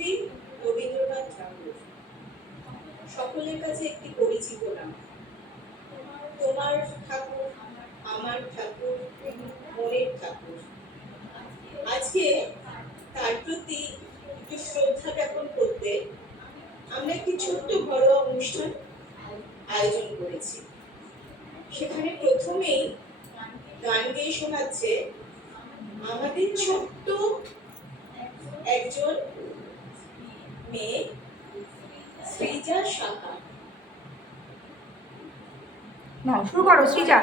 কবি রবীন্দ্রনাথ ঠাকুর সকলের কাছে একটি পরিচিত নাম। তোমার ঠাকুর, আমার ঠাকুর, মনের ঠাকুর। আজকে তার প্রতি একটু শ্রদ্ধা জ্ঞাপন করতে আমরা একটি ছোট্ট ঘরোয়া অনুষ্ঠান আয়োজন করেছি। সেখানে প্রথমেই গান গেয়ে শোনাচ্ছে আমাদের ছোট্ট একজন মেয়ে, শ্রীজা সাহা। না, শুরু করো Sreeja.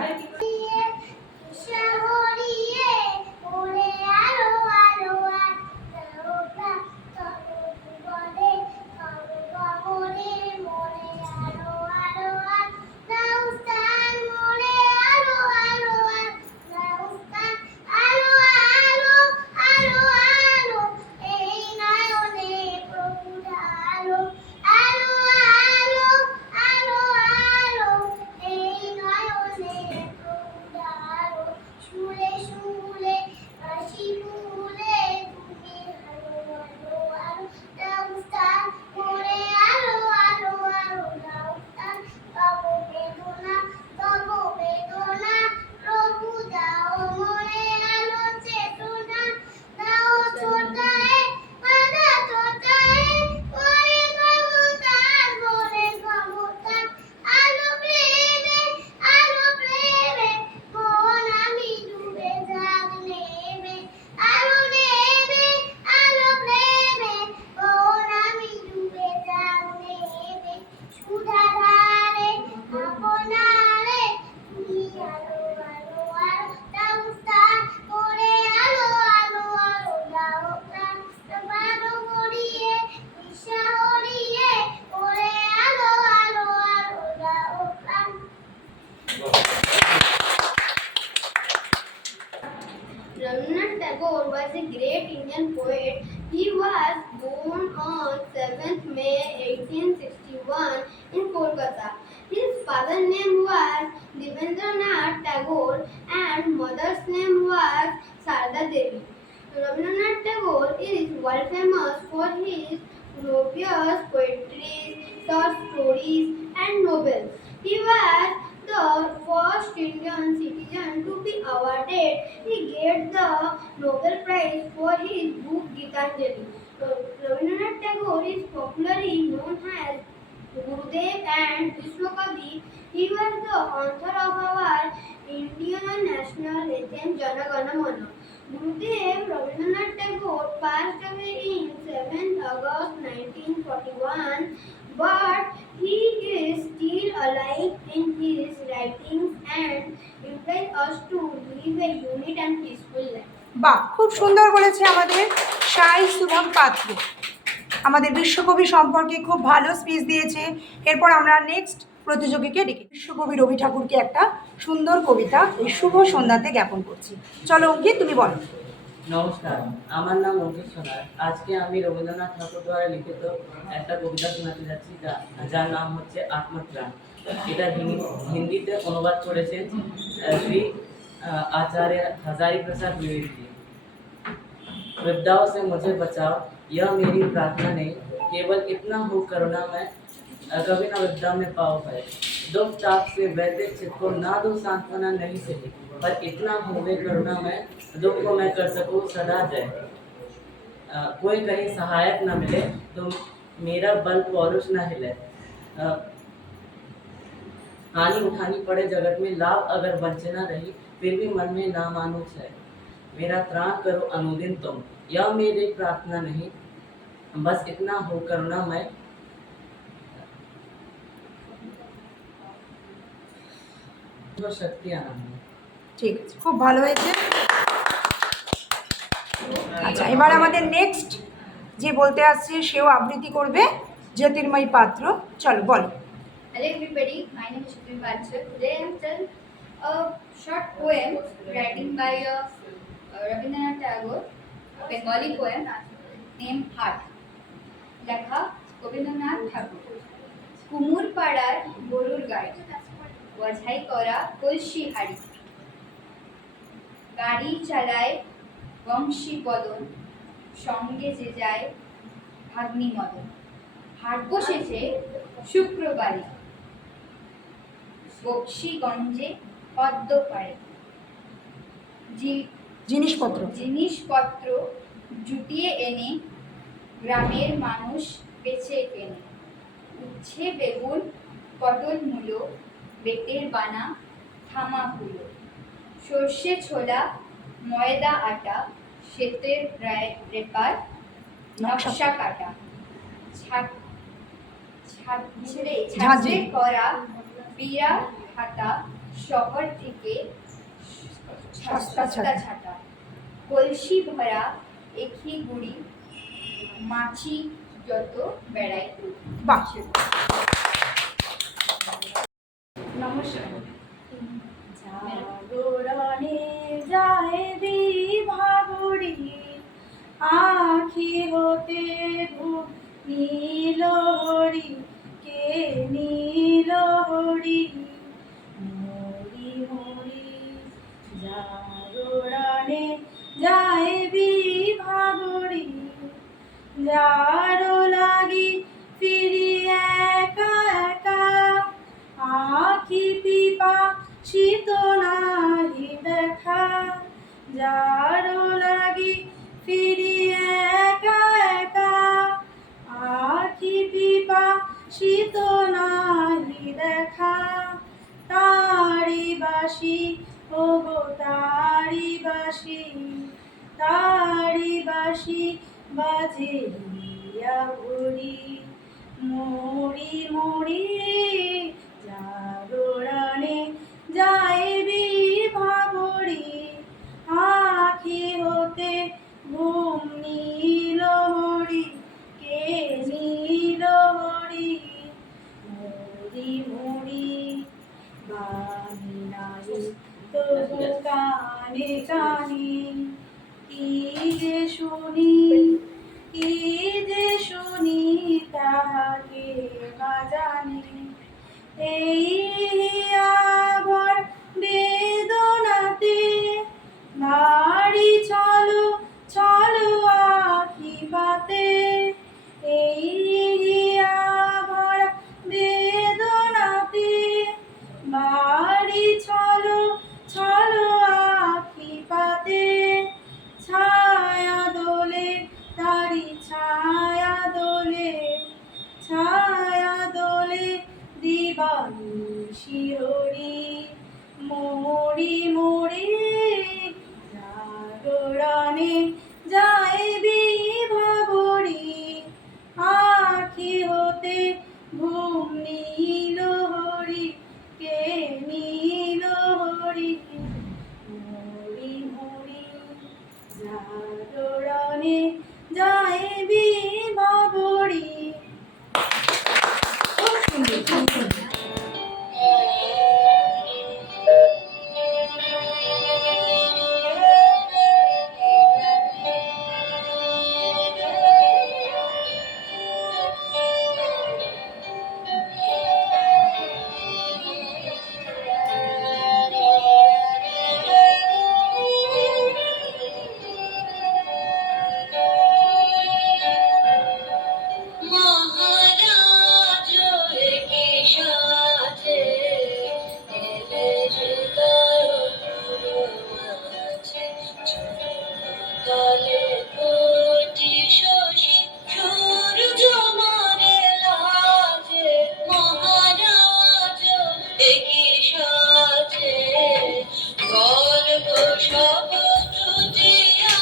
Rabindranath Tagore was a great Indian poet. He was born on 7th May 1861 in Kolkata. His father's name was Devendranath Tagore and mother's name was Sarada Devi. Rabindranath Tagore is world famous for his glorious poetry, short stories and novels. He was the first Indian citizen to be awarded. He gets the Nobel Prize for his book Gitanjali. Rabindranath Tagore is popularly known as Gurudev and Vishwakavi. He was the author of our Indian national anthem Jana Gana Mana. Gurudev Rabindranath Tagore passed away in 7th August 1941, but he is still alive in his writings and inspires us to live a unit and peaceful life. বাহ, খুব সুন্দর বলেছে আমাদের সাই শুভম পাত্র। আমাদের বিশ্বকবি সম্পর্কে খুব ভালো স্পিচ দিয়েছে। এরপর আমরা নেক্সট প্রতিযোগীকে ডেকে বিশ্বকবি রবি ঠাকুরকে একটা সুন্দর কবিতা এই শুভ সন্ধ্যাতে জ্ঞাপন করছি। চলো অঙ্কিত, তুমি বলো। নমস্কার, আমার নাম অঙ্কিত সোনার। আজকে আমি রবীন্দ্রনাথ ঠাকুর দ্বারা লিখিত একটা কবিতা শোনাতে যাচ্ছি, যার নাম হচ্ছে আত্মত্রাণ। এটা হিন্দিতে অনুবাদ করেছেন श्री आचार्य हजारी प्रसाद द्विवेदी जी। विपदाओं से मुझे बचाओ, यह मेरी प्रार्थना नहीं, केवल इतना हो करुणा मैं कभी न विपदा में पाओ पाए। दुख ताप से वैद्य चित्त को ना दो सांत्वना नहीं सही, पर इतना होवे करुणा मैं दुख को मैं कर सकूं सदा जय। कोई कहीं सहायक न मिले तो मेरा बल पौरुष न हिले। हानि उठानी पड़े जगत में, लाभ अगर वंचना रही, फिर भी मन में ना मानो है। मेरा त्राण करो अनुदिन तुम, यह मेरी प्रार्थना नहीं, बस इतना हो करुणा मैं शक्ति आनंद। ঠিক আছে, খুব ভালো হয়েছে। আচ্ছা, এবার আমাদের নেক্সট যে বলতে আসছে সেও আবৃত্তি করবে, জ্যোতির্ময়ী পাত্র। চলো বলো। Hello everybody, my name is Shubham Bachcha. Today I am telling a short poem written by Rabindranath Tagore, a Bengali poem named Heart. লেখা রবীন্দ্রনাথ ঠাকুর। কুমুর পাড়ার গরুর গাড়ি, বোঝাই করা কলসি হাড়ি, গাড়ি চালায় বংশী বদন, সঙ্গে যে যায় ভাগ্নি মদন। হাট বসেছে শুক্রবারে, বক্সিগঞ্জে পদ্ম পাড়ে। জিনিসপত্র জুটিয়ে এনে গ্রামের মানুষ বেচে কেনে। উচ্ছে বেগুন পটল মূলো, বেতের বানা থামাকুলো, সর্ষে ছোলা ময়দা আটা, সেতের রেপার নকশা কাটা, ঝাঁঝরে করা বিরা হাতা, শহর থেকে সস্তা ছাটা, কলসি ভরা এখি গুড়ি, মাছি যত বেড়াই উড়ি। বাহ, নমস্কার। জাগরণে যায় বিভাবরী, আখি হতে নীল হরি, কে নীল হরি, মরি মরি। জাগরণে যায় বিভাবরী, যারো লাগি ফিরি একা একা, আখি পিপা শীত নাহি দেখা, যারো লাগি ফিরি একা একা, আখি পিপা শীত নাহি দেখা। তারি বাসি ও গো তারি বাসি, তারি বাসি বাজে হিয়া ভরি, মরি মরি। জাগরণে যায় বিভাবরী, আখি হতে ঘুম নীল হরি, কে নীল হরি, মরি মরি। বাণী নাই তবু কানে কানে, কি যে শুনি কি যে শুনি, তাহাকে বা জানে। এই আবার বেদনাতে নারী চলো চলো আখি পাতে, এই আবার বেদনাতে বাড়ি চলো চলো আখি পাতে। ছায়া দোলে তারি ছায়া দোলে, ছায়া দোলে দিবানিশি হরি, মরি মরি। জাগরণে যায় বিভাবরী, আখি হতে ঘুম নীল হরি, কে নীল হরি, মরি মরি। জাগরণে যায় বিভাবরী। খুব সুন্দর, খুব সুন্দর। মহারাজ একে সাথে এলে যে তার মাঝে, কালে কোটি শশী সূর্য মানে লাজে। মহারাজ একে সাথে গর্ব সব জুটিয়া,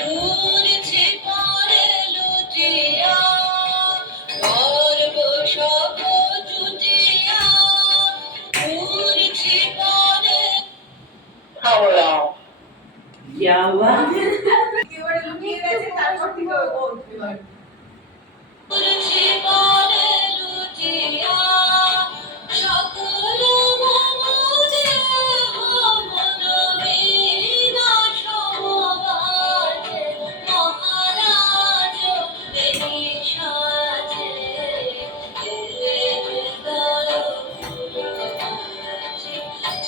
ঘুরছে পরে লুটিয়া, গর্ব সব জুটিয়া, ঘুরছে পরে। क्या हुआ? এবারে লুকিয়ে গেছে, তারপর থেকে ও এবার ঘুরছে পরে লুটিয়া, সকল মমদেহ মন বীণা সমবাজে। মহারাজ এই সাজে এলে হৃদয় পুরবাজে।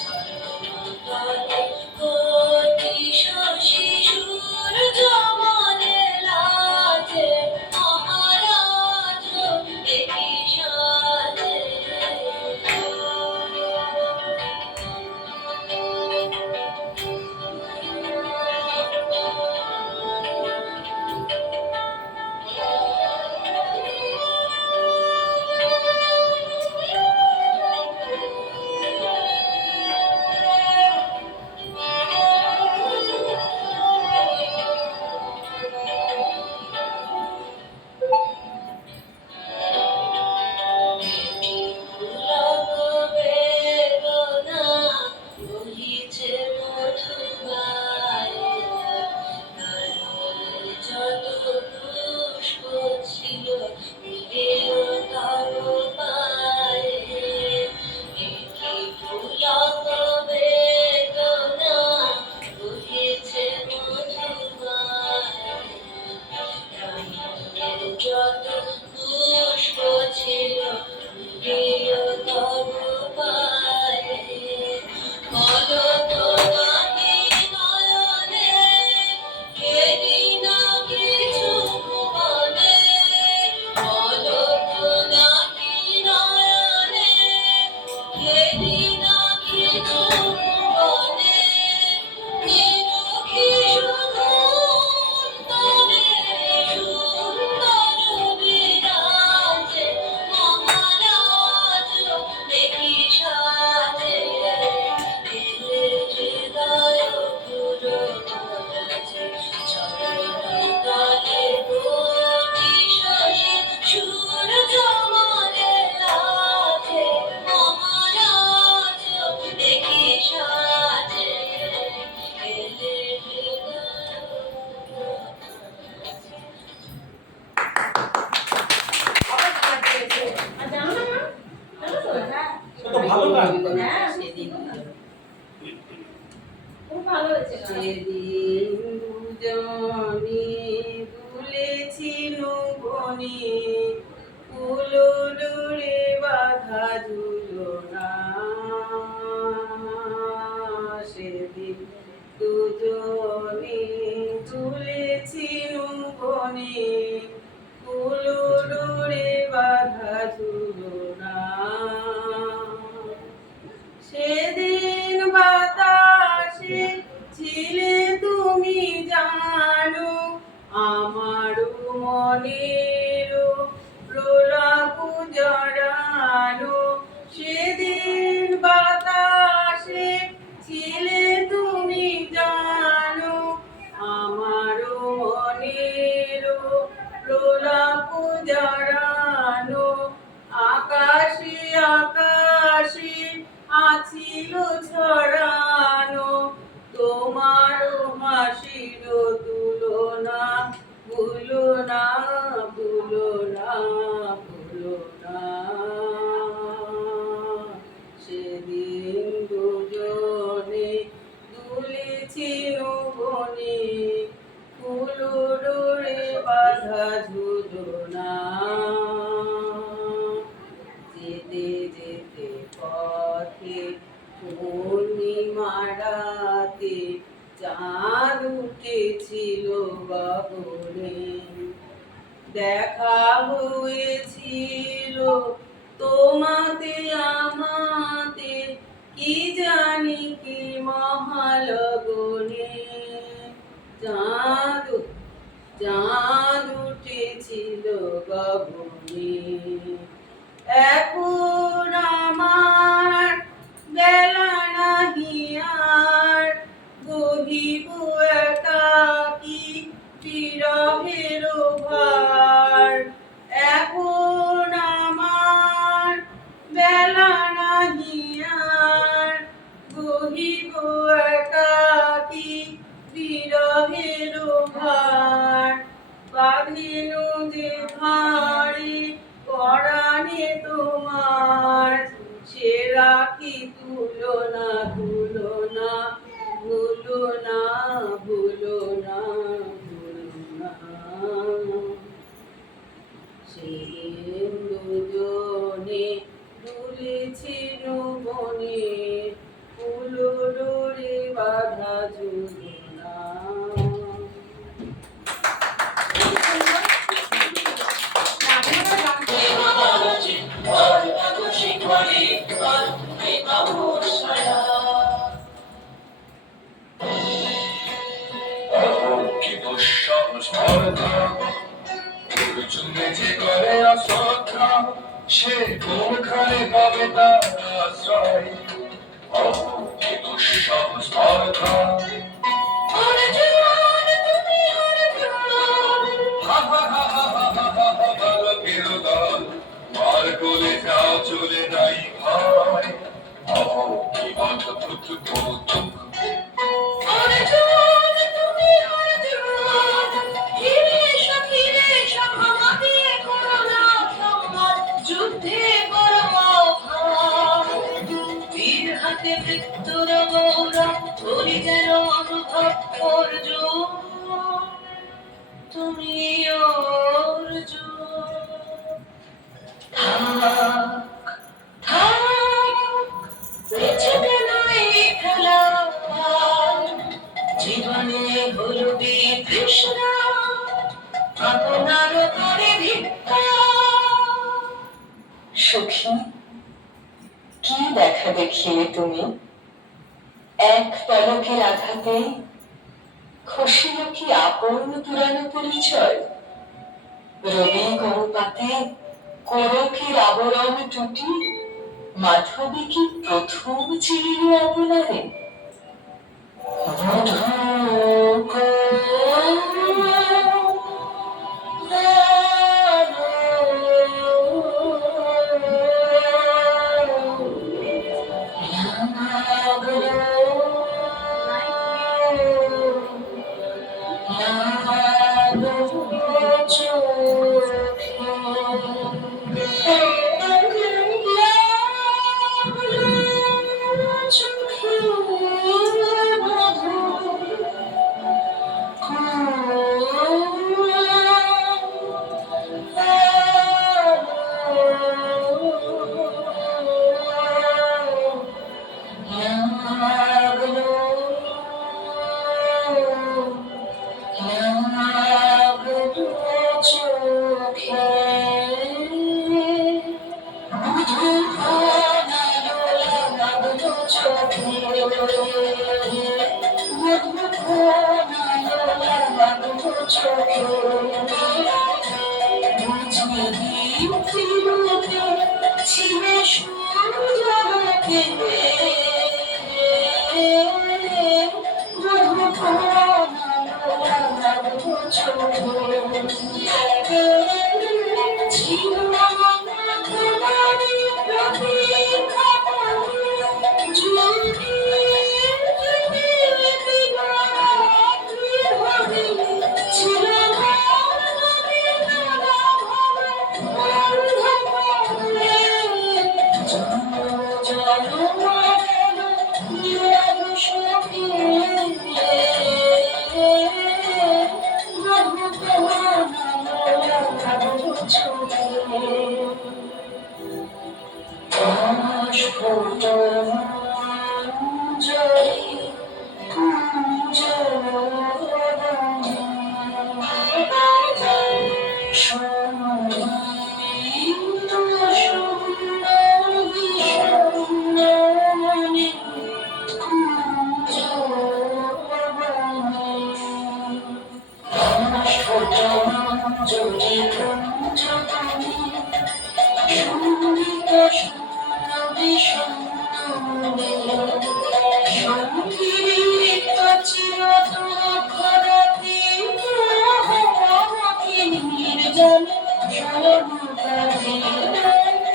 সর্বকালে কোটি শশী সূর্য মনে লাজে। সেদিন দুজনে দুলেছি নৌবনে, ফুলডোরে বাঁধা ঝুলনা। সেদিন দুজনে দুলেছি নৌবনে, ফুলডোরে বাঁধা ঝুলনা। সেদিন বাতাসে ছিলে তুমি জানো, আমারও মনেরও প্রলাপ জড়ানো। সেদিন বাতাসে ছিলে তুমি জানো, আমারও মনেরও প্রলাপ জড়ানো। আকাশে আকাশে আছিল ছড়ানো, তোমারও হাসির তুলনা। ভুলো না, ভুলো না, ভুলো না। সেদিন দুজনে দুলেছি নৌবনে, ফুলডোরে বাঁধা ঝুলনা। যেতে যেতে পথে পূর্ণিমা রাতে চাঁদ উঠেছিল গগনে। দেখা হয়েছিল তোমাতে আমাতে, কি জানি কি মহালগনে। চাঁদ চাঁদ উঠেছিল গগনে। এখন আমার বেলা নাহি আর, বহিব একাকী বিরহের ভার। এখন আমার বেলা নাহি আর, বহিব একাকী বিরহের ভার। বাঁধিল যে ভারে পরাণে তোমার, সে রাখি তুলনা, তুলনা। ভুলো না, ভুলো না, ভুলো না। সেদিন দুজনে দুলেছি নৌবনে, ফুলডোরে বাঁধা ঝুলনা। কি দুঃসংস্পর্ধা, চুমে যে করে অশ্রদ্ধা, সে কোনখানে পাবে তার আশ্রয়। কি দুঃসংস্পর্ধা। মার কোলে যাও চলে নাই ভয়। কি অদ্ভুত কৌতুক। যুদ্ধে বীর হাতে মৃত্যুর গৌরব, করি যেন অনুভব অর্জুন। তুমি অর্জুন। থাক থাক, বেঁচে গেল এই খেলা, জীবনে হলো বিতৃষ্ণা, আপনার করে ভিক্ষা। সখী, কি দেখা দেখিয়ে তুমি? এক পলকের আঘাতে খসিল কি আপন পুরানো পরিচয়? রবি গরুপাতে কোরকের আবরণ টুটি, মাধবী কি প্রথম চিনিল আপনারে? চিরকে ছিলে সূর্যকে মধু পরানো চোখে ছিল তোমারই প্রতীক্ষা যদি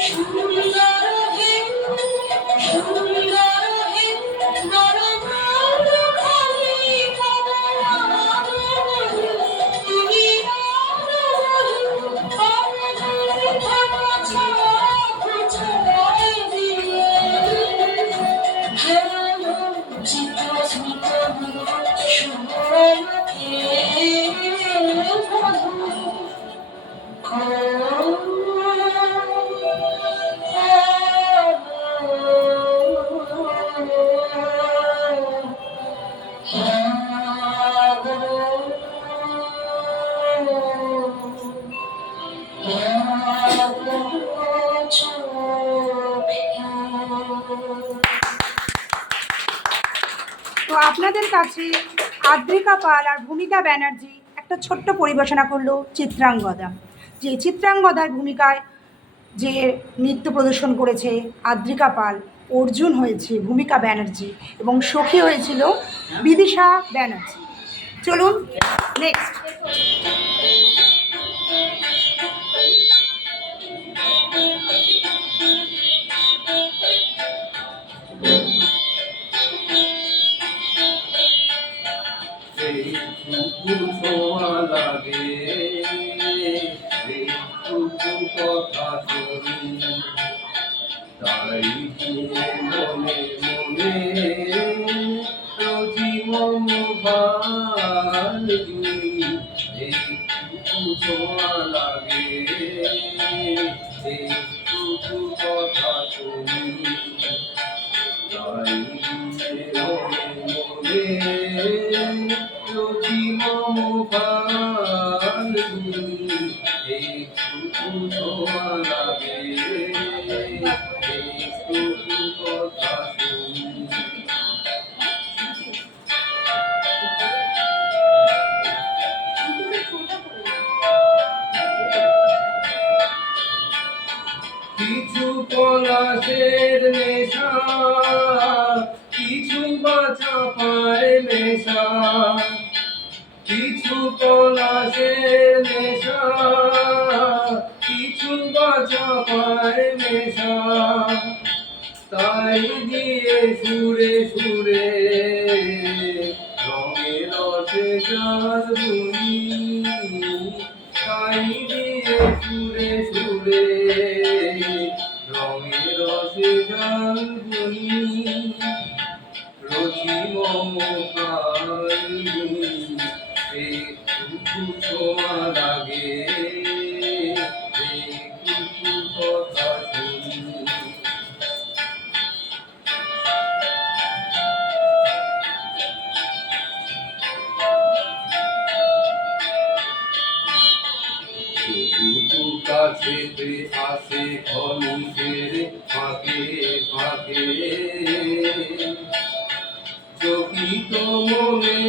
ছিল তো আপনাদের কাছে আদ্রিকা পাল আর ভূমিকা ব্যানার্জি একটা ছোট্ট পরিবেশনা করলো চিত্রাঙ্গদা। যে চিত্রাঙ্গদার ভূমিকায় যে নৃত্য প্রদর্শন করেছে আদ্রিকা পাল, অর্জুন হয়েছে ভূমিকা ব্যানার্জি এবং সখী হয়েছিল বিদিশা ব্যানার্জি। চলুন নেক্সট। লাগে কথা শুনি তাই মনে মনে রোজি মম লাগে কথা শুনি তাই মনে রোজি মম লাগে কথা শুনি কিছু পলাশের নেশা কিছু বাছা পায় নেশা কিছু পলাশের নেশা কিছু বাছা পায় নেশা তাই দিয়ে সুরে সুরে রঙে রসে যার বুনি তাই দিয়ে সুরে সুরে রঙে রসে যার বুনি রোজি মম ছোঁয়া লাগে কথা শুনি কাছেতে আসে খনিকের ফাঁকে ফাঁকে চকিত মনে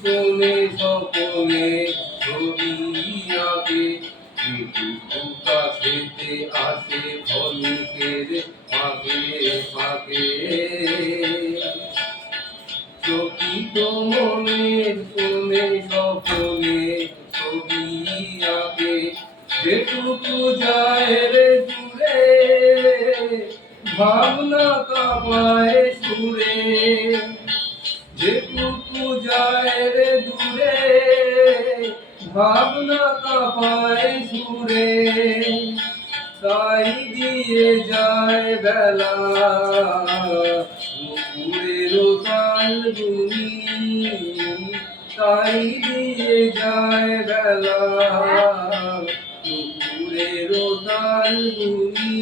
শোনে স্বপনে ছবি আঁকে কাছেতে আসে মনে স্বপ্নে ছবি আঁকে যেটুকু যায় রে দূরে ভাবনা কাঁপায় সুরে যেটুকু যায় রে দূরে ভাবনা কাঁপায় সুরে তাই দিয়ে যায় বেলা নুপুরেরও তাল গুনি তাই দিয়ে যায় বেলা নুপুরেরও তাল গুনি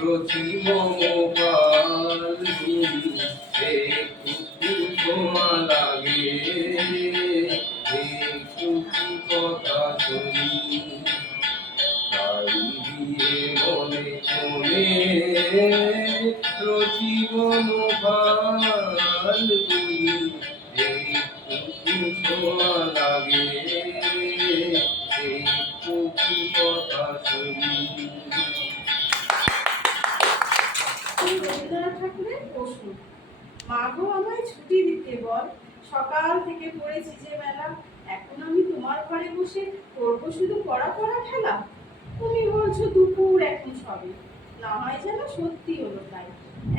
রথি মম পাল গুনি একটু তোমা লাগে একটু কথা শুনি তাই দিয়ে মনে মনে রচি মনোভাল গুলি একটু ছোঁয়া লাগে একটু কথা শুনি। রবীন্দ্রনাথ ঠাকুরের প্রশ্ন, মাগো আমায় ছুটি দিতে বল, সকাল থেকে পড়েছি যে মেলা, এখন আমি তোমার ঘরে বসে করবো শুধু পড়া পড়া খেলা। তুমি বলছো দুপুর এখন সবে, না হয় যেন সত্যি হলো তাই।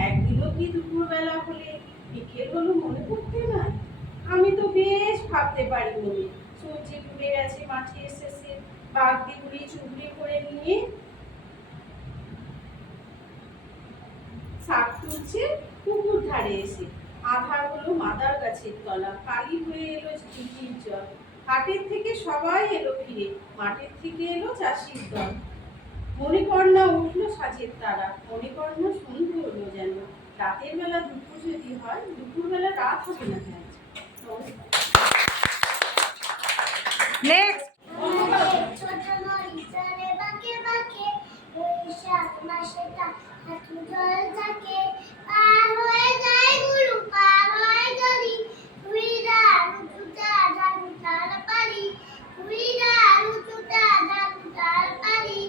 একদিনও কি দুপুর বেলা হলে বিকেল হলো মনে করতে নাই? আমি তো বেশ ভাবতে পারি মনে, সূর্য ডুবে গেছে মাঠের শেষে, বাগদি বুড়ি চুগলি করে নিয়ে শাক তুলছে পুকুর ধারে এসে। আধার হলো মাদার গাছের তলা, কালি হয়ে এলো ঝিঝির জল। হাটের থেকে সবাই এলো ফিরে, মাঠের থেকে এলো চাষির দল। মণিকর্ণা উঠলো সাজের তারা, মণিকর্ণা সন্ধে হলো যেন। রাতের বেলা দুপুর যদি হয়, দুপুর বেলা রাত হবে না কেন? নেক্সট। ছোট নদী চলে বাঁকে বাঁকে, বৈশাখ মাসে তা হাঁটু জল থাকে। পার হয়ে যায় গুরু, পার হয়ে গলি, উইরা উঁচুটা ধানু তার পারি, উইরা উঁচুটা ধানু তার পারি।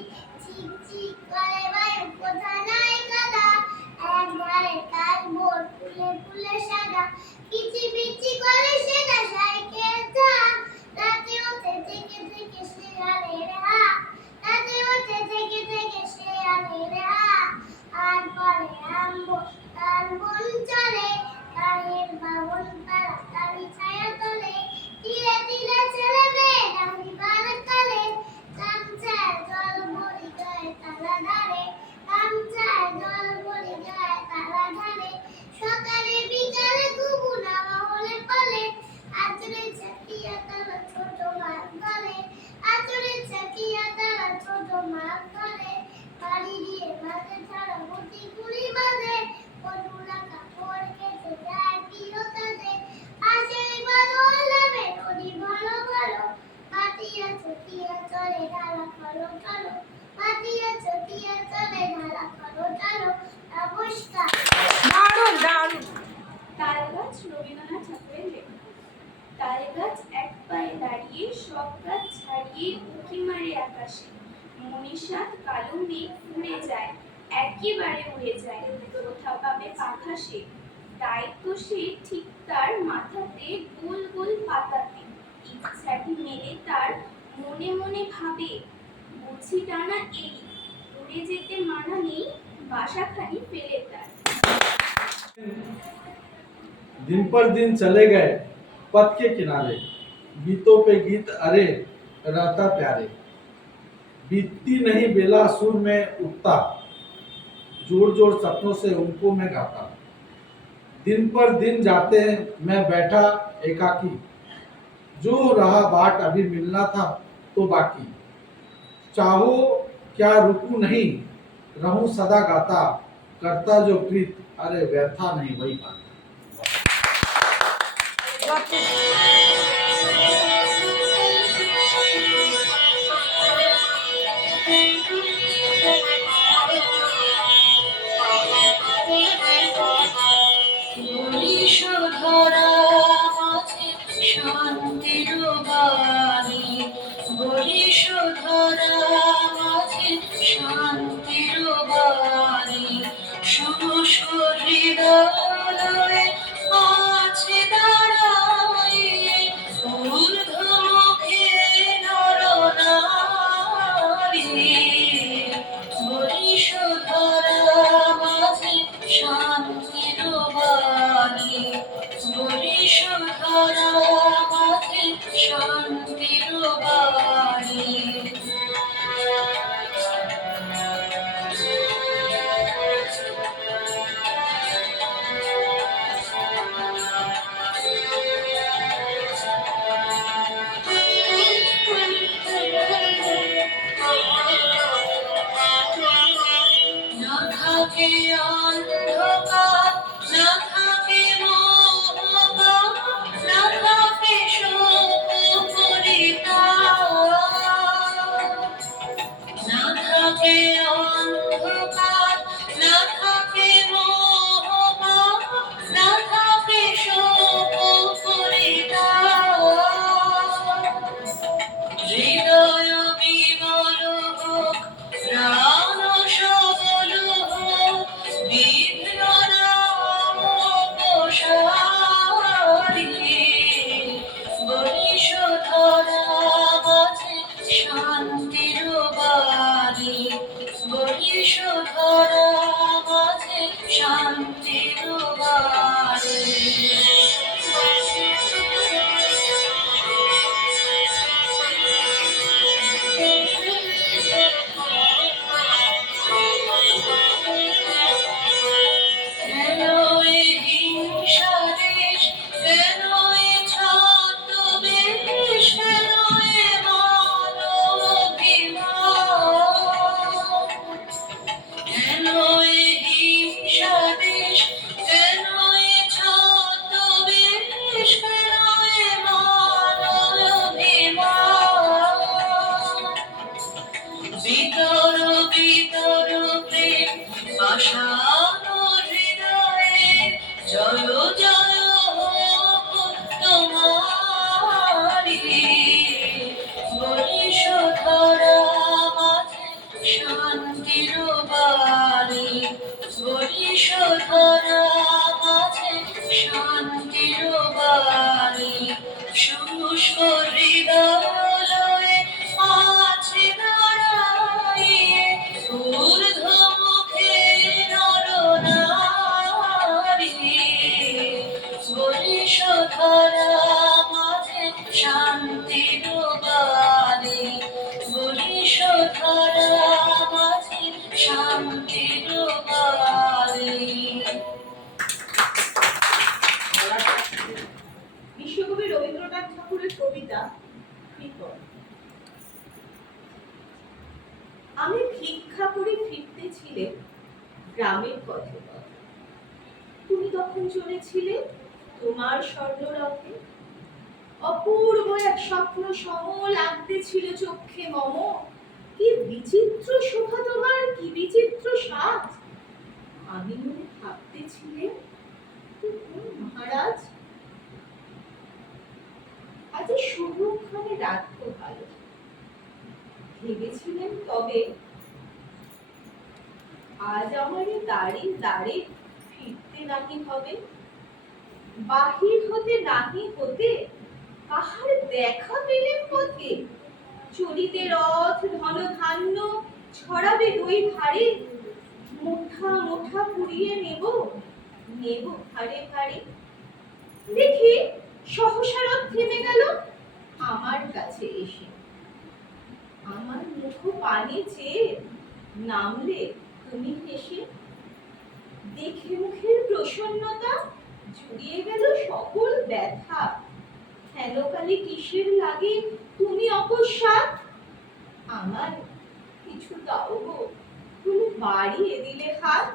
চিক চিক করে বায়ু কোথা নাই কাদা, একবারে কাল ভোর ফুলে ফুলে সাদা। কিচিমিচি করে সেটা সাইকেল চাপ, রাতে ওঠে থেকে থেকে শেয়ালের হাঁক, রাতে ওঠে থেকে থেকে শেয়ালের হাঁক। আর পরে আম্বো তার বন চলে, গায়ের বাবন তারা তারি ছায়া তোলে। তীরে তীরে ছেলে মেয়ে ডাঙিবার কালে, গামছায় জল ভরি গায়ে তালা ধারে, গামছায় জল ভরি গায়ে তালা ধারে। সকালে বিকালে তবু নামা হলে পালে, আচরে ছাকিয়া তারা ছোট মাছ ধরে, আচরে ছাকিয়া তারা ছোট মাছ ধরে। বাড়ি দিয়ে মাঝে ছাড়া মতি কুড়ি বাঁধে, পটুলা কাপড় কেটে যায় প্রিয় কাজে। পাশেই বাদল নামে নদী ভালো ভালো, মাটিয়া চটিয়া চলে ঢালা খলো ঠলো, মাটিয়া চটিয়া চলে ঢালা খলো ঠলো। নমস্কার। দারুণ দারুণ। তাল গাছ রবীন্দ্রনাথ ঠাকুরের লেখা। তাল গাছ এক পায়ে দাঁড়িয়ে সব গাছ ছাড়িয়ে উঁকি মারে আকাশে। মনীষাত কালো মেঘ উড়ে যায়, একেবারে উড়ে যায়, কোথা পাবে পাখা সে। দায়িত্ব সে ঠিক তার মাথাতে গোল গোল পাতাতে। ইচ্ছাটি মেলে তার মনে মনে ভাবে, বুঝি টানা এই, উড়ে যেতে মানা নেই, বাসাখানি ফেলে তার। दिन पर दिन चले गए पथ के किनारे, गीतों पे गीत अरे रहता प्यारे। बीतती नहीं बेला सुर में उठता, जोड़ जोड़ सपनों से उनको मैं गाता। दिन पर दिन जाते हैं मैं बैठा एकाकी, जो रहा बाट अभी मिलना था तो बाकी। चाहो क्या रुकू नहीं, रहूं सदा गाता, करता जो प्रीत अरे व्यर्था नहीं वही पाता। বলিসধরা মাঝে শান্তির বাণী, বলিসধরা মাঝে শান্তির বাণী। শুষ্ক হৃদয়ে আছে দাঁড়াইয়া, ধরা মাঝে শান্তির বাণী। না থাকে অন্ধকার, না থাকে মোহ, না থাকে শোক পরিতাপ। না থাকে অন্ধকার, না থাকে মোহ, না থাকে শোক পরিতাপ। হৃদয় বিমল হোক, প্রাণ সবল হোক, বিঘ্ন নাম প্রসারী। বলিস ধরা মাঝে শান্তির বাণী, বলিস ধরা মাঝে শান্তির বাণী। কেন এ হিংসা দেশ, কেন এ ছদ্মবেশ, কেন এ মানবাভিমান? কেন এ হিংসা দেশ, কেন এ ছদ্মবেশ, কেন এ মানবাভিমান? বিতর বিতর প্রেম পাষাণ হৃদয়ে, জয় জয় হোক তোমারি। বলিস ধরা মাঝে শান্তির বাণী, বলিস ধরা মাঝে শান্তির বাণী। শুষ্ক হৃদয়ে আছে দাঁড়াইয়ে, ঊর্ধ্বমুখে নরনারী। বলিস ধরা মাঝে শান্তির বাণী, বলিস ধরা মাঝে শান্তির বাণী। বিশ্বকবি রবীন্দ্রনাথ ঠাকুরের কবিতা কৃপণ। আমি ভিক্ষা করে ফিরতেছিলে গ্রামের পথে পথে, তুমি তখন চলেছিলে তোমার স্বর্ণরথে। অপূর্ব এক স্বপ্ন সম লাগতেছিল চক্ষে মম। কি বিচিত্র শোভা তোমার, কি বিচিত্র সাজ। আমি মনে ভাবতেছিলে মহারাজ, আজ শুভক্ষণে রাখবো ভালো। ভেবেছিলেন তবে আজ আমার দাঁড়ি দাঁড়ি ফিরতে নাহি হবে। বাহির হতে নাহি হতে কাহার দেখা পেলেন পথে। চলিতে রথ ধন ধান্য ছড়াবে দুই ধারে। মুঠা মুঠা কুড়িয়ে নেব, নেব ভারে ভারে। দেখি সহসা রথ থেমে গেল আমার কাছে এসে। আমার মুখ পানে চেয়ে নামলে তুমি হেসে। দেখে মুখের প্রসন্নতা জুড়িয়ে গেল সকল ব্যথা। হেন কালে কিসের লাগে তুমি অকস্মাৎ। আমার কিছু দাও গো তুমি বাড়িয়ে দিলে হাত।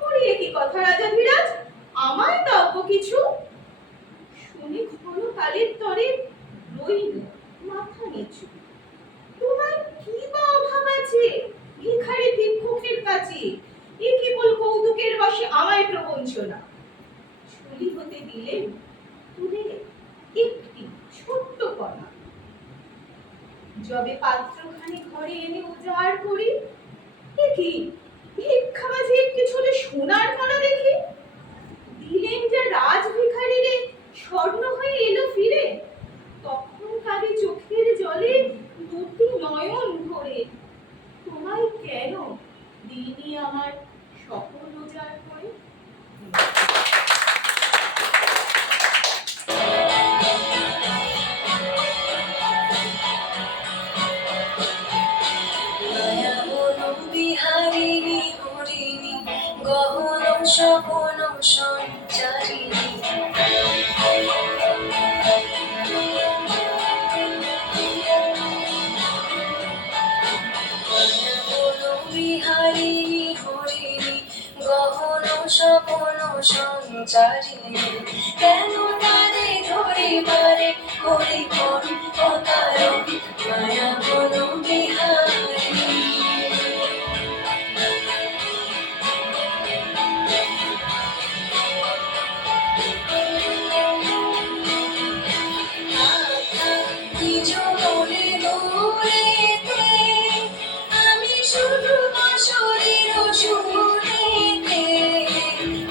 করিয়ে কি কথা রাজাধিরাজ, আমায় দাও গো কিছু। শুনে ঘন কালের তরে রইল মাথা নিচু। তোমার কি বা অভাব আছে ভিখারি ভিক্ষুকের কাছে। এ কেবল কৌতুকের বশে আমায় প্রবঞ্চনা। ঝুলি হতে দিলেন তুলে একটি ছোট্ট কণা। যবে পাত্রখানি ঘরে এনে উজাড় করি, দেখি ভিক্ষা মাঝে একটি ছোট সোনার কণা দেখি। দিলেন যা রাজ ভিখারিরে স্বর্ণ হয়ে এলো ফিরে। তখন কাঁদে চোখের জলে দুটি নয়ন ভরে। তোমায় কেন দিইনি আমার সকল উজাড় করে। সঞ্চারিণী কেন তারে ধরিবারে করি মন অকারণ মায়া বন বিহারী নিজ মনে দূরেতে আমি শুধু শরীর শুনেতে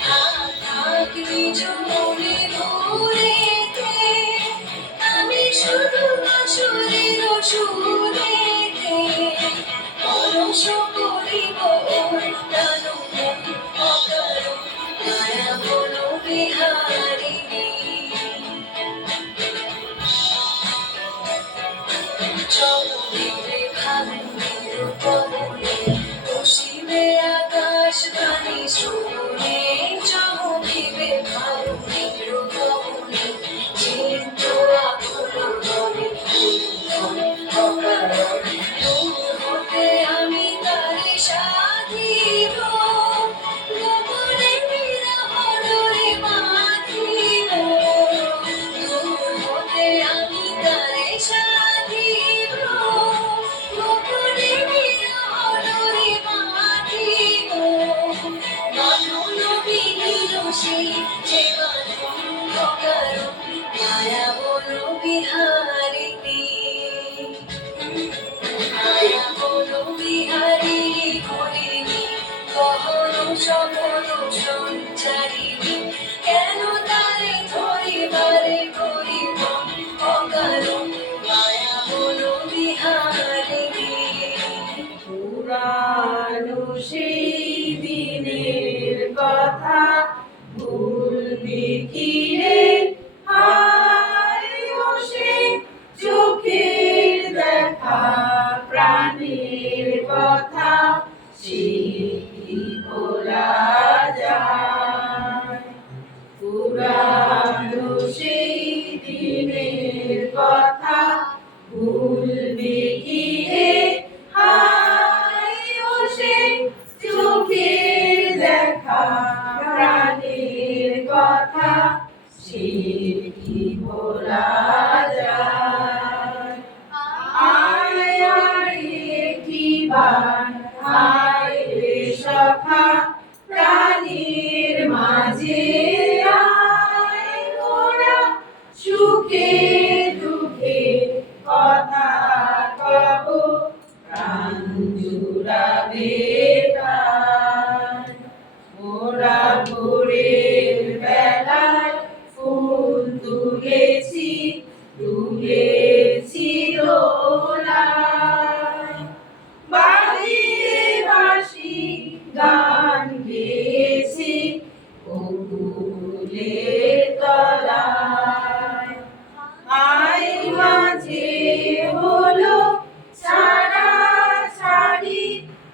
থাক নিজ মনে দূরেতে আমি শুধু শরীর শুনেতে পরশ করিব প্রাণ অকারণ মায়া বন বিহারিণী চলবে ভাবনের পবনে বসিবে আকাশ বাণী শুনে চমকিবে ভাবনের পবনে চিত্ত আকুল মনে অকারণ দূর হতে আমি তারে সাধিব গোপনে বিরহ ডোরে বাঁধিব দূর হতে আমি তারে সাধিব গোপনে বিরহ ডোরে বাঁধিব বাঁধন বিলীন সেই যে বাঁধন অকারণ মায়া বন বিহারিণী মায়া বন বিহারিণী হরিণী গহন সপন সঞ্চারিণী কেন তারে ধরিবারে করিব অকারণ মায়া বন বিহারিণী পুরানো সেই দিনের কথা ভুলবি কি রে হায় ও সে চোখের দেখা প্রাণের কথা সে কি ভোলা যায় পুরানো সেই দিনের কথা ভুলবি কি রে হায় ও সে চোখের দেখা প্রাণের কথা সে কি ভোলা যায় আয় আয় একটিবার আয় রে সখা প্রাণীর মাঝে আয় মোরা সুখে দুঃখে কথা কব প্রাণ জুড়াবে তার মোরা ভোরের বেলায় ফুল তুলেছি তুলেছি দোলায় বাজিয়ে বাঁশি গান গেয়েছি বকুলের তলায় আই মাঝে হলো ছাড়া ছাড়ি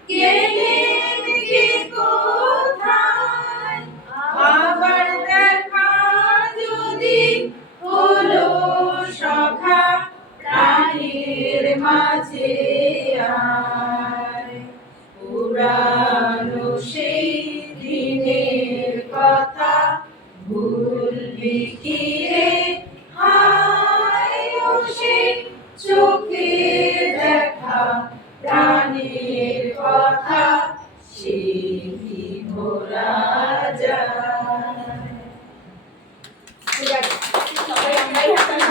গেলেন কে কোথায় আবার দেখা যদি হলো সখা প্রাণের মাঝে আয় পুরানো সেই দিনের কথা ভুলবি কি রে হায় ও সে চোখের দেখা প্রাণের কথা সে কি ভোলা যায় ঠিক আছে সবাই আমরাই হাততালি